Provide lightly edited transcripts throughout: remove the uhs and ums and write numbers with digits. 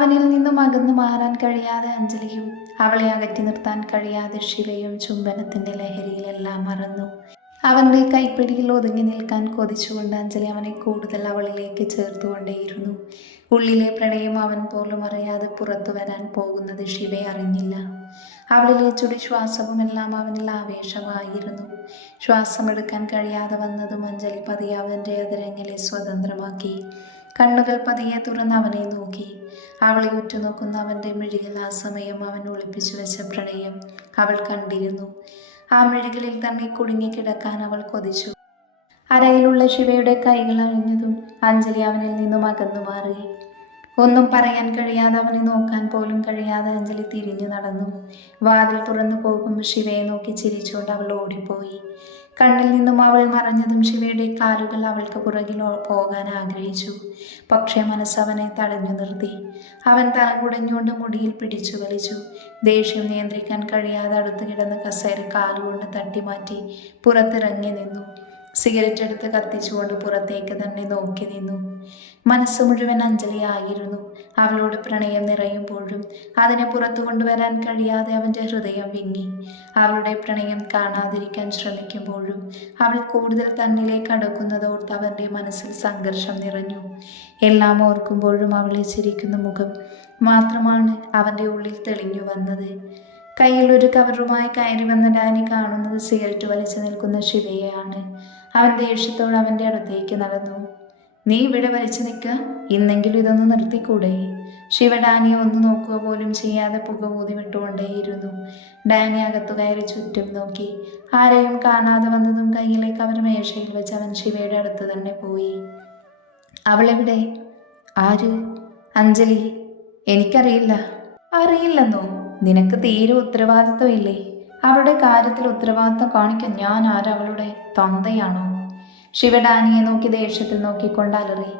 അവനിൽ നിന്നും അകന്നു മാറാൻ കഴിയാതെ അഞ്ജലിയും അവളെ അകറ്റി നിർത്താൻ കഴിയാതെ ശിവയും ചുംബനത്തിന്റെ ലഹരിയിലെല്ലാം മറന്നു. അവന്റെ കൈപ്പിടിയിൽ ഒതുങ്ങി നിൽക്കാൻ കൊതിച്ചുകൊണ്ട് അഞ്ജലി അവനെ കൂടുതൽ അവളിലേക്ക് ചേർത്തുകൊണ്ടേയിരുന്നു. ഉള്ളിലെ പ്രണയം അവൻ പോലും അറിയാതെ പുറത്തു വരാൻ പോകുന്നത് ശിവ അറിഞ്ഞില്ല. അവളിലെ ചുടി ശ്വാസവുമെല്ലാം അവനിൽ ആവേശമായിരുന്നു. ശ്വാസമെടുക്കാൻ കഴിയാതെ വന്നതും അഞ്ജലി പതിയെ അവൻ്റെ അതിരങ്ങിലെ സ്വതന്ത്രമാക്കി. കണ്ണുകൾ പതിയെ തുറന്ന് അവനെ നോക്കി. അവളെ ഉറ്റുനോക്കുന്ന അവൻ്റെ മിഴികൾ ആ സമയം അവൻ ഒളിപ്പിച്ചു വെച്ച പ്രണയം അവൾ കണ്ടിരുന്നു. ആ മിഴികളിൽ തന്നെ കുടുങ്ങിക്കിടക്കാൻ അവൾ കൊതിച്ചു. അരയിലുള്ള ശിവയുടെ കൈകൾ അഴിഞ്ഞതും അഞ്ജലി അവനിൽ നിന്നും അകന്നു മാറി. ഒന്നും പറയാൻ കഴിയാതെ അവനെ നോക്കാൻ പോലും കഴിയാതെ അഞ്ജലി തിരിഞ്ഞു നടന്നു. വാതിൽ തുറന്നു പോകുമ്പോൾ ശിവയെ നോക്കി ചിരിച്ചുകൊണ്ട് അവൾ ഓടിപ്പോയി. കണ്ണിൽ നിന്നും അവൾ മറഞ്ഞതും ശിവയുടെ കാലുകൾ അവൾക്ക് പുറകിൽ പോകാൻ ആഗ്രഹിച്ചു. പക്ഷേ മനസ്സവനെ തടഞ്ഞു നിർത്തി. അവൻ തലകുടഞ്ഞുകൊണ്ട് മുടിയിൽ പിടിച്ചു വലിച്ചു. ദേഷ്യം നിയന്ത്രിക്കാൻ കഴിയാതെ അടുത്ത് കിടന്ന കസേര കാലുകൊണ്ട് തട്ടിമാറ്റി പുറത്തിറങ്ങി നിന്നു. സിഗരറ്റ് എടുത്ത് കത്തിച്ചുകൊണ്ട് പുറത്തേക്ക് തന്നെ നോക്കി നിന്നു. മനസ്സ് മുഴുവൻ അഞ്ജലിയായിരുന്നു. അവളോട് പ്രണയം നിറയുമ്പോഴും അതിനെ പുറത്തു കൊണ്ടുവരാൻ കഴിയാതെ അവൻ്റെ ഹൃദയം വിങ്ങി. അവളുടെ പ്രണയം കാണാതിരിക്കാൻ ശ്രമിക്കുമ്പോഴും അവൾ കൂടുതൽ തന്നിലേക്ക് അടുക്കുന്നതോർത്ത് അവൻ്റെ മനസ്സിൽ സംഘർഷം നിറഞ്ഞു. എല്ലാം ഓർക്കുമ്പോഴും അവളെ ചിരിക്കുന്ന മുഖം മാത്രമാണ് അവൻ്റെ ഉള്ളിൽ തെളിഞ്ഞു വന്നത്. കയ്യിൽ ഒരു കവറുമായി കയറി വന്ന ഡാനി കാണുന്നത് സിഗരറ്റ് വലിച്ചു നിൽക്കുന്ന ശിവയെയാണ്. അവൻ ദേഷ്യത്തോട് അവൻ്റെ അടുത്തേക്ക് നടന്നു. നീ ഇവിടെ വലിച്ചു നിൽക്കുക, ഇന്നെങ്കിലും ഇതൊന്ന് നിർത്തിക്കൂടെ? ശിവ ഡാനിയെ ഒന്ന് നോക്കുക പോലും ചെയ്യാതെ പുക ഊതി വിട്ടുകൊണ്ടേയിരുന്നു. ഡാനി അകത്തു കയറി ചുറ്റും നോക്കി. ആരെയും കാണാതെ വന്നതും കയ്യിലെ കവർ മേശയിൽ വെച്ച് അവൻ ശിവയുടെ അടുത്ത് തന്നെ പോയി. അവളെവിടെ? ആര്? അഞ്ജലി. എനിക്കറിയില്ല. അറിയില്ലെന്നോ? നിനക്ക് തീരെ ഉത്തരവാദിത്വം ഇല്ലേ? അവളുടെ കാര്യത്തിൽ ഉത്തരവാദിത്വം കാണിക്കാൻ ഞാൻ അവളുടെ തന്തയാണോ? ശിവ ഡാനിയെ നോക്കി ദേഷ്യത്തിൽ നോക്കിക്കൊണ്ട് അലറി.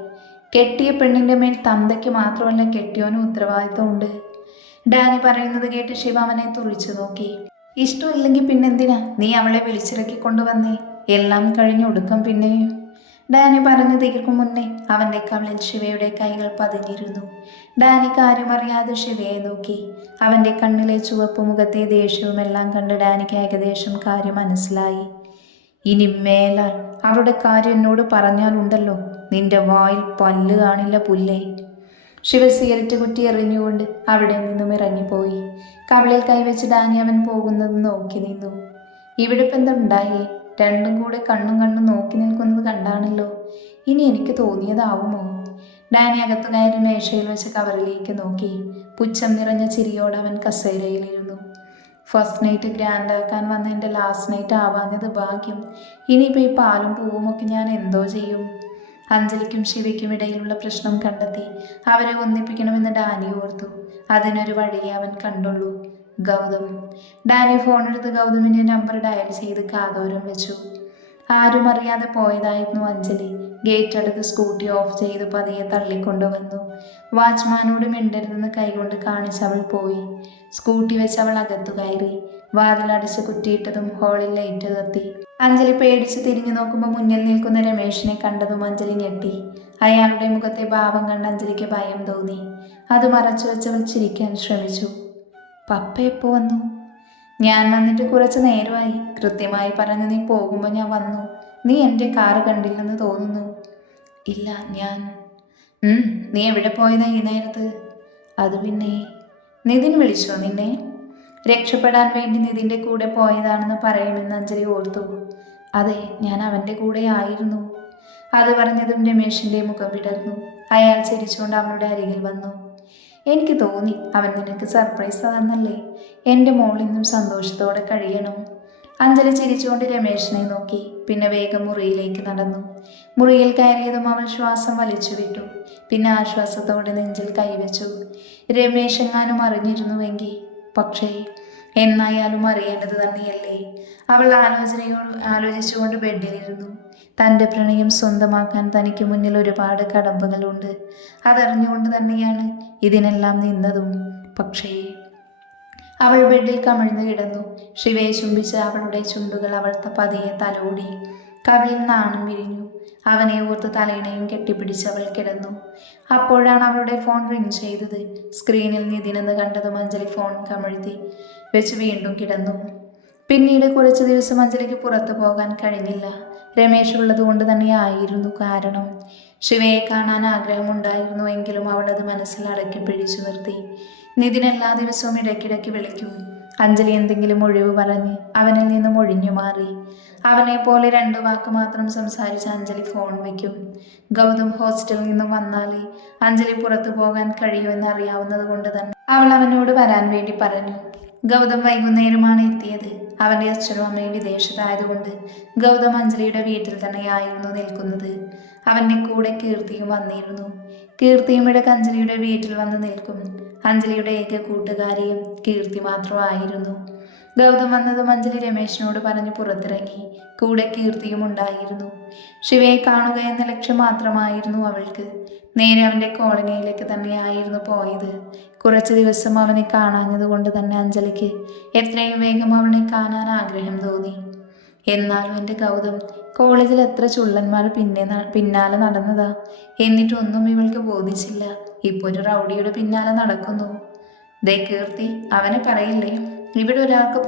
കെട്ടിയ പെണ്ണിൻ്റെ മേൽ തന്തയ്ക്ക് മാത്രമല്ല കെട്ടിയോനും ഉത്തരവാദിത്വമുണ്ട്. ഡാനി പറയുന്നത് കേട്ട് ശിവ അവനെ തുറിച്ചു നോക്കി. ഇഷ്ടമില്ലെങ്കിൽ പിന്നെന്തിനാ നീ അവളെ വിളിച്ചിറക്കി കൊണ്ടുവന്നേ? എല്ലാം കഴിഞ്ഞൊടുക്കം പിന്നെ. ഡാനി പറഞ്ഞു തീർക്കും മുന്നേ അവൻ്റെ കവിളിൽ ശിവയുടെ കൈകൾ പതിഞ്ഞിരുന്നു. ഡാനി കാര്യമറിയാതെ ശിവയെ നോക്കി. അവൻ്റെ കണ്ണിലെ ചുവപ്പ് മുഖത്തെ ദേഷ്യവുമെല്ലാം കണ്ട് ഡാനിക്ക് ഏകദേശം കാര്യം മനസ്സിലായി. ഇനി മേലാൽ അവളുടെ കാര്യം എന്നോട് പറഞ്ഞാലുണ്ടല്ലോ, നിന്റെ വായിൽ പല്ല് കാണില്ല പുല്ലേ. ശിവ സിഗരറ്റ് കുറ്റി എറിഞ്ഞുകൊണ്ട് അവിടെ നിന്നും ഇറങ്ങിപ്പോയി. കവിളിൽ കൈവച്ച് ഡാനി അവൻ പോകുന്നത് നോക്കി നിന്നു. ഇവിടെ ഇപ്പം എന്തുണ്ടായേ? രണ്ടും കൂടെ കണ്ണും കണ്ണും നോക്കി നിൽക്കുന്നത് കണ്ടാണല്ലോ. ഇനി എനിക്ക് തോന്നിയതാവുമോ? ഡാനി അകത്തു കയറി മേശയിൽ വെച്ച് കവറിലേക്ക് നോക്കി. പുച്ഛം നിറഞ്ഞ ചിരിയോടെ അവൻ കസേരയിലിരുന്നു. ഫസ്റ്റ് നൈറ്റ് ഗ്രാൻഡാക്കാൻ വന്ന എൻ്റെ ലാസ്റ്റ് നൈറ്റ് ആവാഞ്ഞത് ഭാഗ്യം. ഇനിയിപ്പോൾ ഈ പാലും പൂവും ഒക്കെ ഞാൻ എന്തോ ചെയ്യും? അഞ്ജലിക്കും ശിവയ്ക്കും ഇടയിലുള്ള പ്രശ്നം കണ്ടെത്തി അവരെ ഒന്നിപ്പിക്കണമെന്ന് ഡാനി ഓർത്തു. അതിനൊരു വഴിയെ അവൻ കണ്ടുള്ളൂ. ഗൗതം. ഡാനി ഫോണെടുത്ത് ഗൗതമിൻ്റെ നമ്പർ ഡയൽ ചെയ്ത് കാതോരം വെച്ചു. ആരും അറിയാതെ പോയതായിരുന്നു അഞ്ജലി. ഗേറ്റ് അടുത്ത് സ്കൂട്ടി ഓഫ് ചെയ്ത് പതിയെ തള്ളിക്കൊണ്ടുവന്നു. വാച്ച്മാനോട് മിണ്ടരുതെന്ന് കൈകൊണ്ട് കാണിച്ച് അവൾ പോയി. സ്കൂട്ടി വെച്ച് അവൾ അകത്തു കയറി. വാതിലടച്ച് കുറ്റിയിട്ടതും ഹാളിൽ ലൈറ്റ് കത്തി. അഞ്ജലി പേടിച്ച് തിരിഞ്ഞു നോക്കുമ്പോൾ മുന്നിൽ നിൽക്കുന്ന രമേശിനെ കണ്ടതും അഞ്ജലി ഞെട്ടി. അയാളുടെ മുഖത്തെ ഭാവം കണ്ട് അഞ്ജലിക്ക് ഭയം തോന്നി. അത് മറച്ചു വെച്ചവൾ ചിരിക്കാൻ ശ്രമിച്ചു. പപ്പ എപ്പോൾ വന്നു? ഞാൻ വന്നിട്ട് കുറച്ച് നേരമായി. കൃത്യമായി പറഞ്ഞ് നീ പോകുമ്പോൾ ഞാൻ വന്നു. നീ എൻ്റെ കാറ് കണ്ടില്ലെന്ന് തോന്നുന്നു. ഇല്ല, ഞാൻ നീ എവിടെ പോയതാ ഈ നേരത്ത്? അത് പിന്നെ നിതിൻ വിളിച്ചോ നിന്നെ? രക്ഷപ്പെടാൻ വേണ്ടി നിതിൻ്റെ കൂടെ പോയതാണെന്ന് പറയുമെന്ന് അഞ്ജലി ഓർത്തു. അതെ, ഞാൻ അവൻ്റെ കൂടെ ആയിരുന്നു. അത് പറഞ്ഞതും രമേശിൻ്റെ മുഖം വിടർന്നു. അയാൾ ചിരിച്ചുകൊണ്ട് അവളുടെ അരികിൽ വന്നു. എനിക്ക് തോന്നി അവൻ നിനക്ക് സർപ്രൈസ് തന്നല്ലേ. എൻ്റെ മോൾ ഇന്നും സന്തോഷത്തോടെ കഴിയണം. അഞ്ജലി ചിരിച്ചുകൊണ്ട് രമേശിനെ നോക്കി. പിന്നെ വേഗം മുറിയിലേക്ക് നടന്നു. മുറിയിൽ കയറിയതും അവൾ ശ്വാസം വലിച്ചു വിട്ടു. പിന്നെ ആശ്വാസത്തോടെ നെഞ്ചിൽ കൈവച്ചു. രമേശ് എങ്ങാനും അറിഞ്ഞിരുന്നുവെങ്കിൽ. പക്ഷേ എന്നായാലും അറിയേണ്ടത് തന്നെയല്ലേ. അവൾ ആലോചിച്ചുകൊണ്ട് ബെഡിലിരുന്നു. തൻ്റെ പ്രണയം സ്വന്തമാക്കാൻ തനിക്ക് മുന്നിൽ ഒരുപാട് കടമ്പകളുണ്ട്. അതറിഞ്ഞുകൊണ്ട് തന്നെയാണ് ഇതിനെല്ലാം നിന്നതും. പക്ഷേ അവൾ ബെഡിൽ കമിഴ്ന്നു കിടന്നു. ശിവയെ ചുംബിച്ച് അവളുടെ ചുണ്ടുകൾ അവൾ പതിയെ തലോടി. കവിളിൽ നാണം വിരിഞ്ഞു. അവനെ ഓർത്ത് തലയിണയും കെട്ടിപ്പിടിച്ച് അവൾ കിടന്നു. അപ്പോഴാണ് അവളുടെ ഫോൺ റിങ് ചെയ്തത്. സ്ക്രീനിൽ നിതിനെന്ന് കണ്ടതും അഞ്ജലി ഫോൺ കമഴ്ത്തി വെച്ച് വീണ്ടും കിടന്നു. പിന്നീട് കുറച്ച് ദിവസം അഞ്ജലിക്ക് പുറത്തു പോകാൻ കഴിഞ്ഞില്ല. രമേശ് ഉള്ളതുകൊണ്ട് തന്നെയായിരുന്നു കാരണം. ശിവയെ കാണാൻ ആഗ്രഹമുണ്ടായിരുന്നുവെങ്കിലും അവൾ അത് മനസ്സിൽ അടക്കി പിടിച്ചു നിർത്തി. നിതിൻ എല്ലാ ദിവസവും ഇടയ്ക്കിടയ്ക്ക് വിളിക്കും. അഞ്ജലി എന്തെങ്കിലും ഒഴിവ് പറഞ്ഞ് അവനിൽ നിന്നും ഒഴിഞ്ഞു മാറി. അവനെ പോലെ 2 വാക്ക് മാത്രം സംസാരിച്ച് അഞ്ജലി ഫോൺ വയ്ക്കും. ഗൗതം ഹോസ്റ്റലിൽ നിന്നും വന്നാലേ അഞ്ജലി പുറത്തു പോകാൻ കഴിയുമെന്ന് അറിയാവുന്നത് കൊണ്ട് തന്നെ അവൾ അവനോട് വരാൻ വേണ്ടി പറഞ്ഞു. ഗൗതം വൈകുന്നേരമാണ് എത്തിയത്. അവൻ്റെ അച്ഛനും അമ്മയും വിദേശത്തായതുകൊണ്ട് ഗൗതം അഞ്ജലിയുടെ വീട്ടിൽ തന്നെയായിരുന്നു നിൽക്കുന്നത്. അവൻ്റെ കൂടെ കീർത്തിയും വന്നിരുന്നു. കീർത്തിയും ഇടയ്ക്ക് അഞ്ജലിയുടെ വീട്ടിൽ വന്ന് നിൽക്കും. അഞ്ജലിയുടെ ഏക കൂട്ടുകാരിയും കീർത്തി മാത്രമായിരുന്നു. ഗൗതം വന്നതും അഞ്ജലി രമേശിനോട് പറഞ്ഞ് പുറത്തിറങ്ങി. കൂടെ കീർത്തിയും ഉണ്ടായിരുന്നു. ശിവയെ കാണുക എന്ന ലക്ഷ്യം മാത്രമായിരുന്നു അവൾക്ക്. നേരെ അവൻ്റെ കോളനിയിലേക്ക് തന്നെയായിരുന്നു പോയത്. കുറച്ച് ദിവസം അവനെ കാണാഞ്ഞതുകൊണ്ട് തന്നെ അഞ്ജലിക്ക് എത്രയും വേഗം അവനെ കാണാൻ ആഗ്രഹം തോന്നി. എന്നാലും എൻ്റെ ഗൗതം കോളേജിൽ എത്ര ചുള്ളന്മാർ പിന്നാലെ നടന്നതാ, എന്നിട്ടൊന്നും ഇവൾക്ക് ബോധിച്ചില്ല. ഇപ്പോൾ ഒരു റൗഡിയുടെ പിന്നാലെ നടക്കുന്നു. ദേ കീർത്തി, അവനെ പറയില്ലേ, ഇവിടെ ഒരാൾക്ക്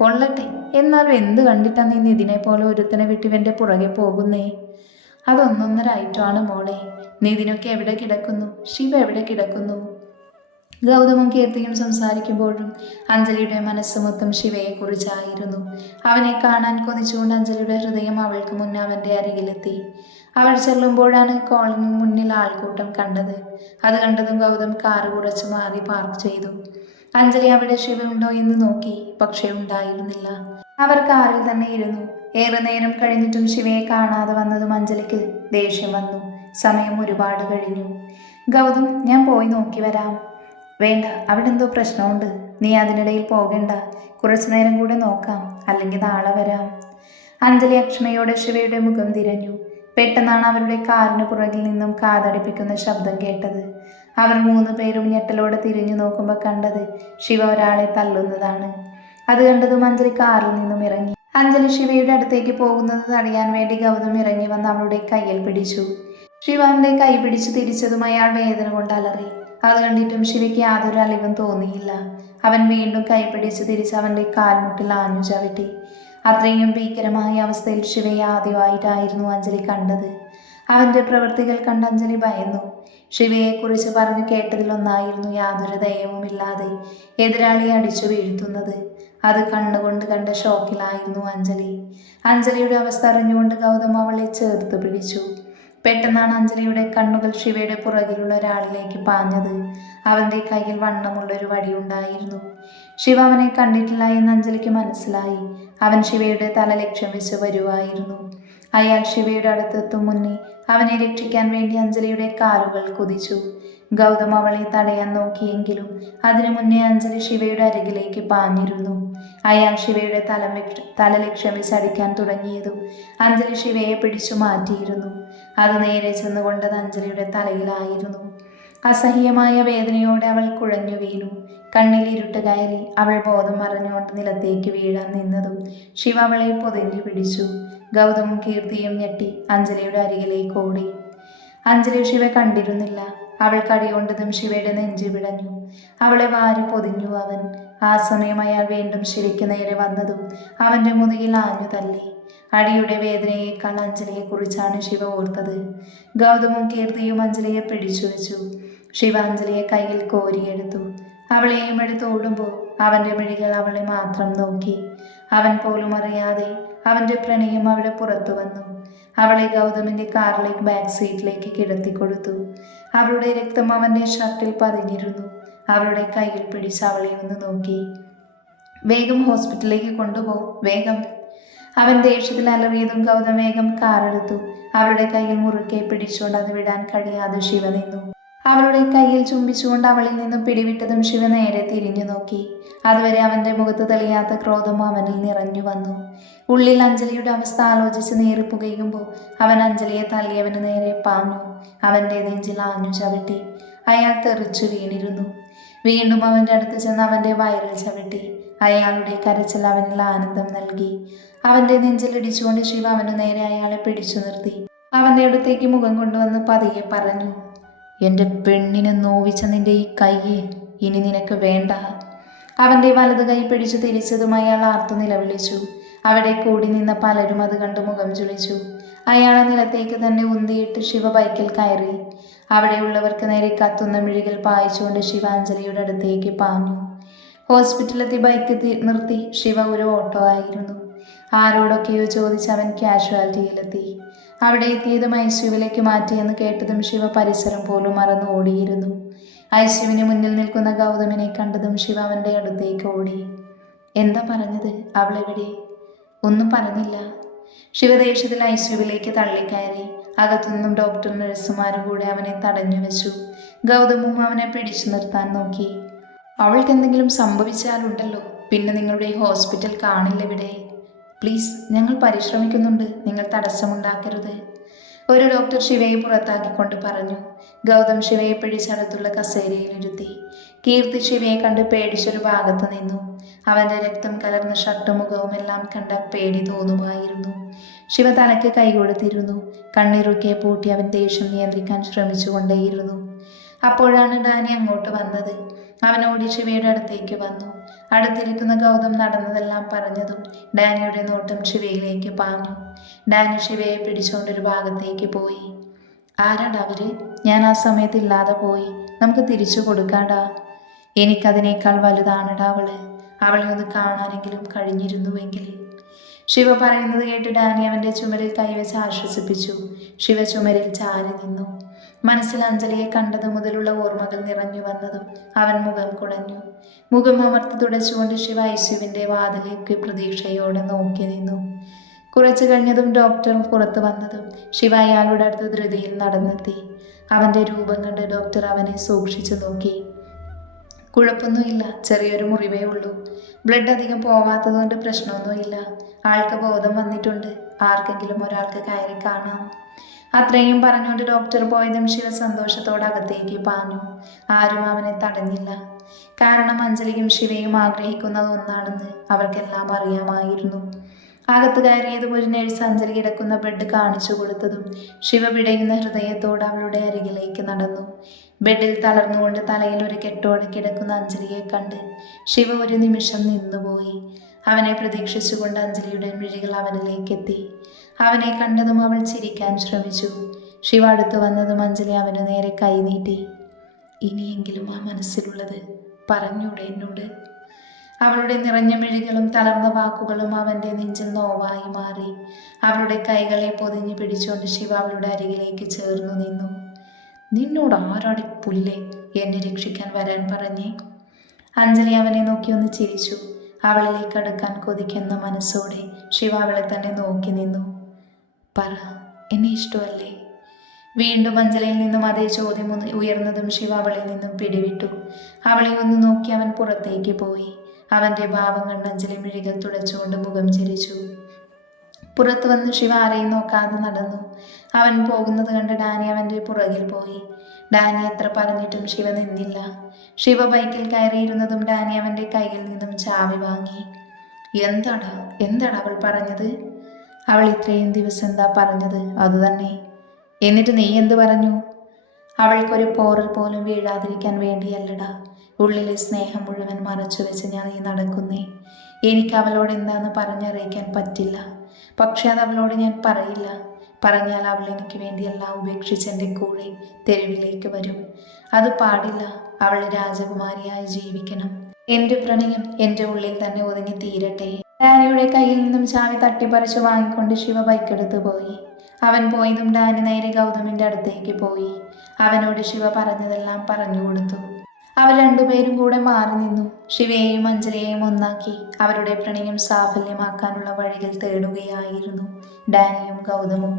പൊള്ളട്ടെ. എന്നാലും എന്ത് കണ്ടിട്ടാണ് നീ നിതിനെ പോലെ ഒരുത്തനെ വിട്ട് ഇവൻ്റെ പുറകെ പോകുന്നേ? അതൊന്നൊന്നര ഐറ്റമാണ് മോളെ. നിതിനൊക്കെ എവിടെ കിടക്കുന്നു, ശിവ എവിടെ കിടക്കുന്നു? ഗൗതമും കീർത്തിയും സംസാരിക്കുമ്പോഴും അഞ്ജലിയുടെ മനസ്സ് മൊത്തം ശിവയെക്കുറിച്ചായിരുന്നു. അവനെ കാണാൻ കൊതിച്ചുകൊണ്ട് അഞ്ജലിയുടെ ഹൃദയം അവൾക്ക് മുന്നേ അവൻ്റെ അരികിലെത്തി. അവൾ ചെല്ലുമ്പോഴാണ് കോളനി മുന്നിൽ ആൾക്കൂട്ടം കണ്ടത്. അത് കണ്ടതും ഗൗതം കാറ് കുറച്ച് മാറി പാർക്ക് ചെയ്തു. അഞ്ജലി അവിടെ ശിവ ഉണ്ടോ എന്ന് നോക്കി. പക്ഷേ ഉണ്ടായിരുന്നില്ല. അവർ കാറിൽ തന്നെ ഇരുന്നു. ഏറെ നേരം കഴിഞ്ഞിട്ടും ശിവയെ കാണാതെ വന്നതും അഞ്ജലിക്ക് ദേഷ്യം വന്നു. സമയം ഒരുപാട് കഴിഞ്ഞു. ഗൗതം, ഞാൻ പോയി നോക്കി വരാം. വേണ്ട, അവിടെ എന്തോ പ്രശ്നമുണ്ട്. നീ അതിനിടയിൽ പോകണ്ട. കുറച്ചു നേരം കൂടെ നോക്കാം, അല്ലെങ്കിൽ നാളെ വരാം. അഞ്ജലി അക്ഷമയോടെ ശിവയുടെ മുഖം തിരഞ്ഞു. പെട്ടെന്നാണ് അവരുടെ കാറിന് പുറകിൽ നിന്നും കാതടിപ്പിക്കുന്ന ശബ്ദം കേട്ടത്. അവർ 3 പേരും ഞെട്ടലോടെ തിരിഞ്ഞു നോക്കുമ്പോൾ കണ്ടത് ശിവ ഒരാളെ തല്ലുന്നതാണ്. അത് കണ്ടതും അഞ്ജലി കാറിൽ നിന്നും ഇറങ്ങി. അഞ്ജലി ശിവയുടെ അടുത്തേക്ക് പോകുന്നത് തടയാൻ വേണ്ടി ഗൗതം ഇറങ്ങി വന്ന് അവളുടെ കയ്യിൽ പിടിച്ചു. ശിവ അവൻ്റെ കൈ പിടിച്ചു തിരിച്ചതും അയാൾ വേദന കൊണ്ട് അലറി. അത് കണ്ടിട്ടും ശിവയ്ക്ക് യാതൊരു അലിവും തോന്നിയില്ല. അവൻ വീണ്ടും കൈ പിടിച്ച് തിരിച്ച് അവൻ്റെ കാൽമുട്ടിൽ ആഞ്ഞു ചവിട്ടി. അത്രയും ഭീകരമായ അവസ്ഥയിൽ ശിവയെ ആദ്യമായിട്ടായിരുന്നു അഞ്ജലി കണ്ടത്. അവൻ്റെ പ്രവൃത്തികൾ കണ്ട് അഞ്ജലി ഭയന്നു. ശിവയെക്കുറിച്ച് പറഞ്ഞു കേട്ടതിലൊന്നായിരുന്നു യാതൊരു ദയവുമില്ലാതെ എതിരാളിയെ അടിച്ചു വീഴ്ത്തുന്നത്. അത് കണ്ണുകൊണ്ട് കണ്ട ഷോക്കിലായിരുന്നു അഞ്ജലി. അഞ്ജലിയുടെ അവസ്ഥ അറിഞ്ഞുകൊണ്ട് ഗൗതം അവളെ ചേർത്ത് പിടിച്ചു. പെട്ടെന്നാണ് അഞ്ജലിയുടെ കണ്ണുകൾ ശിവയുടെ പുറകിലുള്ള ഒരാളിലേക്ക് പാഞ്ഞത്. അവൻ്റെ കയ്യിൽ വണ്ണമുള്ളൊരു വടിയുണ്ടായിരുന്നു. ശിവ അവനെ കണ്ടിട്ടില്ല എന്ന് അഞ്ജലിക്ക് മനസ്സിലായി. അവൻ ശിവയുടെ തല ലക്ഷ്യം വെച്ച് വരുവായിരുന്നു. അയാൾ ശിവയുടെ അടുത്തെത്തും മുന്നേ അവനെ രക്ഷിക്കാൻ വേണ്ടി അഞ്ജലിയുടെ കാലുകൾ കുതിച്ചു. ഗൗതം അവളെ തടയാൻ നോക്കിയെങ്കിലും അതിനു മുന്നേ അഞ്ജലി ശിവയുടെ അരികിലേക്ക് പാഞ്ഞിരുന്നു. അയാൾ ശിവയുടെ തല ലക്ഷ്യം വെച്ച് അടിക്കാൻ തുടങ്ങിയതും അഞ്ജലി ശിവയെ പിടിച്ചു മാറ്റിയിരുന്നു. അത് നേരെ ചെന്നുകൊണ്ടത് അഞ്ജലിയുടെ തലയിലായിരുന്നു. അസഹ്യമായ വേദനയോടെ അവൾ കുഴഞ്ഞു വീണു. കണ്ണിൽ ഇരുട്ട് കയറി. അവൾ ബോധം മറഞ്ഞുകൊണ്ട് നിലത്തേക്ക് വീഴാൻ നിന്നതും ശിവ അവളെ പൊതിഞ്ഞു പിടിച്ചു. ഗൗതമും കീർത്തിയും ഞെട്ടി അഞ്ജലിയുടെ അരികിലേക്ക് ഓടി. അഞ്ജലി ശിവ കണ്ടിരുന്നില്ല. അവൾ കടികൊണ്ടതും ശിവയുടെ നെഞ്ചി പിടഞ്ഞു. അവളെ വാരി പൊതിഞ്ഞു അവൻ. ആ സമയം അയാൾ വീണ്ടും ശിവയ്ക്ക് നേരെ വന്നതും അവൻ്റെ മുതുകിൽ ആഞ്ഞു തല്ലി. അടിയുടെ വേദനയേക്കാൾ അഞ്ജലിയെക്കുറിച്ചാണ് ശിവ ഓർത്തത്. ഗൗതമും കീർത്തിയും അഞ്ജലിയെ പിടിച്ചു വെച്ചു. ശിവ അഞ്ജലിയെ കയ്യിൽ കോരിയെടുത്തു. അവളെയും എടുത്ത് ഓടുമ്പോൾ അവൻ്റെ മിഴികൾ അവളെ മാത്രം നോക്കി. അവൻ പോലും അറിയാതെ അവൻ്റെ പ്രണയം അവിടെ പുറത്തു വന്നു. അവളെ ഗൗതമിൻ്റെ കാറിലേക്ക് ബാക്ക് സീറ്റിലേക്ക് കിടത്തിക്കൊടുത്തു. അവളുടെ രക്തം അവൻ്റെ ഷർട്ടിൽ പതിഞ്ഞിരുന്നു. അവളുടെ കയ്യിൽ പിടിച്ച് അവളെ ഒന്ന് നോക്കി. വേഗം ഹോസ്പിറ്റലിലേക്ക് കൊണ്ടുപോ, വേഗം. അവൻ ദേഷ്യത്തിൽ അലറിയതും ഗൗതം വേഗം കാറെടുത്തു. അവളുടെ കയ്യിൽ മുറുക്കെ പിടിച്ചുകൊണ്ട് അത് വിടാൻ കഴിയാതെ ശിവ നിന്നു. അവളുടെ കയ്യിൽ ചുംബിച്ചുകൊണ്ട് അവളിൽ നിന്നും പിടിവിട്ടതും ശിവ നേരെ തിരിഞ്ഞു നോക്കി. അതുവരെ അവൻ്റെ മുഖത്ത് തെളിയാത്ത ക്രോധം അവനിൽ നിറഞ്ഞു വന്നു. ഉള്ളിൽ അഞ്ജലിയുടെ അവസ്ഥ ആലോചിച്ച് നീറിപ്പുകയുമ്പോൾ അവൻ അഞ്ജലിയെ തള്ളിയവന് നേരെ പാഞ്ഞു. അവൻ്റെ നെഞ്ചിൽ ആഞ്ഞു ചവിട്ടി. അയാൾ തെറിച്ചു വീണിരുന്നു. വീണ്ടും അവൻ്റെ അടുത്ത് ചെന്ന് അവൻ്റെ വയറിൽ ചവിട്ടി. അയാളുടെ കരച്ചിൽ അവനുള്ള ആനന്ദം നൽകി. അവന്റെ നെഞ്ചിലിടിച്ചുകൊണ്ട് ശിവ അവനു നേരെ അയാളെ പിടിച്ചു നിർത്തി. അവന്റെ അടുത്തേക്ക് മുഖം കൊണ്ടുവന്ന് പതിയെ പറഞ്ഞു, എൻ്റെ പെണ്ണിനെ നോവിച്ച നിന്റെ ഈ കയ്യേ ഇനി നിനക്ക് വേണ്ട. അവന്റെ വലത് കൈ പിടിച്ചു തിരിച്ചതും അയാൾ ആർത്തു നിലവിളിച്ചു. അവിടെ കൂടി നിന്ന പലരും അത് കണ്ട് മുഖം ചുളിച്ചു. അയാളെ നിലത്തേക്ക് തന്നെ ഉന്തിയിട്ട് ശിവ ബൈക്കിൽ കയറി. അവിടെയുള്ളവർക്ക് നേരെ കത്തുന്ന മിഴികൾ പായിച്ചുകൊണ്ട് ശിവ അഞ്ജലിയുടെ അടുത്തേക്ക് പാഞ്ഞു. ഹോസ്പിറ്റലിലെത്തി ബൈക്ക് നിർത്തി ശിവ ഒരു ഓട്ടോ ആയിരുന്നു. ആരോടൊക്കെയോ ചോദിച്ച് അവൻ കാഷ്വാലിറ്റിയിലെത്തി. അവിടെ എത്തിയതും ഐസിയുവിലേക്ക് മാറ്റിയെന്ന് കേട്ടതും ശിവ പരിസരം പോലും മറന്നു ഓടിയിരുന്നു. ഐസിയുവിന് മുന്നിൽ നിൽക്കുന്ന ഗൗതമിനെ കണ്ടതും ശിവ അവൻ്റെ അടുത്തേക്ക് ഓടി. എന്താ പറഞ്ഞത്? അവളെവിടെ? ഒന്നും പറഞ്ഞില്ല. ശിവദേഷ്യത്തിൽ ഐസിയുവിലേക്ക് തള്ളിക്കയറി. അകത്തുനിന്നും ഡോക്ടർ നഴ്സുമാരും കൂടെ അവനെ തടഞ്ഞു വെച്ചു. ഗൗതമും അവനെ പിടിച്ചു നിർത്താൻ നോക്കി. അവൾക്ക് എന്തെങ്കിലും സംഭവിച്ചാലുണ്ടല്ലോ, പിന്നെ നിങ്ങളുടെ ഹോസ്പിറ്റൽ കാണില്ലെവിടെ. പ്ലീസ്, ഞങ്ങൾ പരിശ്രമിക്കുന്നുണ്ട്, നിങ്ങൾ തടസ്സമുണ്ടാക്കരുത്, ഒരു ഡോക്ടർ ശിവയെ പുറത്താക്കിക്കൊണ്ട് പറഞ്ഞു. ഗൗതം ശിവയെ പിടിച്ചടുത്തുള്ള കസേരയിലിരുത്തി. കീർത്തി ശിവയെ കണ്ട് പേടിച്ചൊരു ഭാഗത്ത് നിന്നു. അവൻ്റെ രക്തം കലർന്ന ഷർട്ടും മുഖവും എല്ലാം കണ്ട പേടി തോന്നുമായിരുന്നു. ശിവ തലയ്ക്ക് കൈകൊടുത്തിരുന്നു. കണ്ണിറുക്കെ പൂട്ടി അവൻ ദേഷ്യം നിയന്ത്രിക്കാൻ ശ്രമിച്ചുകൊണ്ടേയിരുന്നു. അപ്പോഴാണ് ഡാനി അങ്ങോട്ട് വന്നത്. അവനോടി ശിവയുടെ അടുത്തേക്ക് വന്നു. അടുത്തിരിക്കുന്ന ഗൗതം നടന്നതെല്ലാം പറഞ്ഞതും ഡാനിയുടെ നോട്ടം ശിവയിലേക്ക് പാഞ്ഞു. ഡാനി ശിവയെ പിടിച്ചുകൊണ്ടൊരു ഭാഗത്തേക്ക് പോയി. ആരാടാ അവര്? ഞാൻ ആ സമയത്ത് ഇല്ലാതെ പോയി, നമുക്ക് തിരിച്ചു കൊടുക്കാടാ. എനിക്കതിനേക്കാൾ വലുതാണടാ അവളെ ഒന്ന് കാണാനെങ്കിലും കഴിഞ്ഞിരുന്നുവെങ്കിൽ. ശിവ പറയുന്നത് കേട്ട് ഡാനി അവൻ്റെ ചുമരിൽ കൈവച്ച് ആശ്വസിപ്പിച്ചു. ശിവ ചുമരിൽ ചാരി നിന്നു. മനസ്സിൽ അഞ്ജലിയെ കണ്ടതു മുതലുള്ള ഓർമ്മകൾ നിറഞ്ഞു വന്നതും അവൻ മുഖം കുടഞ്ഞു. മുഖം അമർത്തി തുടച്ചുകൊണ്ട് ശിവ ഐസിയുവിൻ്റെ വാതിലേക്ക് പ്രതീക്ഷയോടെ നോക്കി നിന്നു. കുറച്ചു കഴിഞ്ഞതും ഡോക്ടർ പുറത്തു വന്നതും ശിവ അയാളുടെ അടുത്ത് ധൃതിയിൽ നടന്നെത്തി. അവൻ്റെ രൂപം കണ്ട് ഡോക്ടർ അവനെ സൂക്ഷിച്ചു നോക്കി. കുഴപ്പമൊന്നുമില്ല, ചെറിയൊരു മുറിവേ ഉള്ളൂ. ബ്ലഡ് അധികം പോവാത്തതുകൊണ്ട് പ്രശ്നമൊന്നുമില്ല. ആൾക്ക് ബോധം വന്നിട്ടുണ്ട്. ആർക്കെങ്കിലും ഒരാൾക്ക് കയറി കാണാം. അത്രയും പറഞ്ഞുകൊണ്ട് ഡോക്ടർ പോയതും ശിവ സന്തോഷത്തോടെ അകത്തേക്ക് പാഞ്ഞു. ആരും അവനെ തടഞ്ഞില്ല. കാരണം അഞ്ജലിയും ശിവയും ആഗ്രഹിക്കുന്നത് ഒന്നാണെന്ന് അവർക്കെല്ലാം അറിയാമായിരുന്നു. അകത്ത് കയറിയതും ഒരു നഴ്സ് അഞ്ജലി കിടക്കുന്ന ബെഡ് കാണിച്ചു കൊടുത്തതും ശിവ പിടയുന്ന ഹൃദയത്തോട് അവളുടെ അരികിലേക്ക് നടന്നു. ബെഡിൽ തളർന്നുകൊണ്ട് തലയിൽ ഒരു കെട്ടോടെ കിടക്കുന്ന അഞ്ജലിയെ കണ്ട് ശിവ ഒരു നിമിഷം നിന്നുപോയി. അവനെ പ്രതീക്ഷിച്ചുകൊണ്ട് അഞ്ജലിയുടെ മിഴികൾ അവനിലേക്കെത്തി. അവനെ കണ്ടതും അവൾ ചിരിക്കാൻ ശ്രമിച്ചു. ശിവ അടുത്തു വന്നതും അഞ്ജലി അവനു നേരെ കൈനീട്ടി. ഇനിയെങ്കിലും ആ മനസ്സിലുള്ളത് പറഞ്ഞൂടെ എന്നോട്? അവളുടെ നിറഞ്ഞ മിഴികളും തളർന്ന വാക്കുകളും അവൻ്റെ നെഞ്ചിൽ നോവായി മാറി. അവളുടെ കൈകളെ പൊതിഞ്ഞു പിടിച്ചുകൊണ്ട് ശിവ അവളുടെ അരികിലേക്ക് ചേർന്നു നിന്നു. നിന്നോട് ആരാടി പുല്ലേ എന്നെ രക്ഷിക്കാൻ വരാൻ പറഞ്ഞേ? അഞ്ജലി അവനെ നോക്കി ഒന്ന് ചിരിച്ചു. അവളിലേക്ക് അടുക്കാൻ കൊതിക്കുന്ന മനസ്സോടെ ശിവ അവളെ തന്നെ നോക്കി നിന്നു. പറ, എന്നെ ഇഷ്ടമല്ലേ? വീണ്ടും അഞ്ജലിയിൽ നിന്നും അതേ ചോദ്യം ഉയർന്നതും ശിവ അവളിൽ നിന്നും പിടിവിട്ടു. അവളെ ഒന്ന് നോക്കി അവൻ പുറത്തേക്ക് പോയി. അവൻ്റെ ഭാവം കണ്ട് അഞ്ജലി മിഴികൾ തുടച്ചുകൊണ്ട് മുഖം ചിരിച്ചു. പുറത്തു വന്ന് ശിവ ആരെയും നോക്കാതെ നടന്നു. അവൻ പോകുന്നത് കണ്ട് ഡാനി അവൻ്റെ പുറകിൽ പോയി. ഡാനി എത്ര പറഞ്ഞിട്ടും ശിവ നിന്നില്ല. ശിവ ബൈക്കിൽ കയറിയിരുന്നതും ഡാനി അവൻ്റെ കയ്യിൽ നിന്നും ചാവി വാങ്ങി. എന്താടാ അവൾ പറഞ്ഞത്? അവൾ ഇത്രയും ദിവസം എന്താ പറഞ്ഞത് അതുതന്നെ. എന്നിട്ട് നീ എന്ത് പറഞ്ഞു? അവൾക്കൊരു പോറൽ പോലും വീഴാതിരിക്കാൻ വേണ്ടിയല്ലടാ, ഉള്ളിലെ സ്നേഹം മുഴുവൻ മറച്ചു വെച്ച് ഞാൻ ഈ നടക്കുന്നേ. എനിക്ക് അവളോട് എന്താന്ന് പറഞ്ഞറിയിക്കാൻ പറ്റില്ല. പക്ഷെ അത് അവളോട് ഞാൻ പറയില്ല. പറഞ്ഞാൽ അവൾ എനിക്ക് വേണ്ടി എല്ലാം ഉപേക്ഷിച്ച് എൻ്റെ കൂടെ തെരുവിലേക്ക് വരും. അത് പാടില്ല. അവൾ രാജകുമാരിയായി ജീവിക്കണം. എൻ്റെ പ്രണയം എൻ്റെ ഉള്ളിൽ തന്നെ ഒതുങ്ങി തീരട്ടെ. ഡാനിയുടെ കയ്യിൽ നിന്നും ചാവി തട്ടിപ്പറിച്ച് വാങ്ങിക്കൊണ്ട് ശിവ ബൈക്കെടുത്ത് പോയി. അവൻ പോയതും ഡാനി നേരെ ഗൗതമിൻ്റെ അടുത്തേക്ക് പോയി. അവനോട് ശിവ പറഞ്ഞതെല്ലാം പറഞ്ഞു കൊടുത്തു. അവർ രണ്ടുപേരും കൂടെ മാറി നിന്നു. ശിവയെയും അഞ്ജലിയെയും ഒന്നാക്കി അവരുടെ പ്രണയം സാഫല്യമാക്കാനുള്ള വഴികൾ തേടുകയായിരുന്നു ഡാനിയും ഗൗതമും.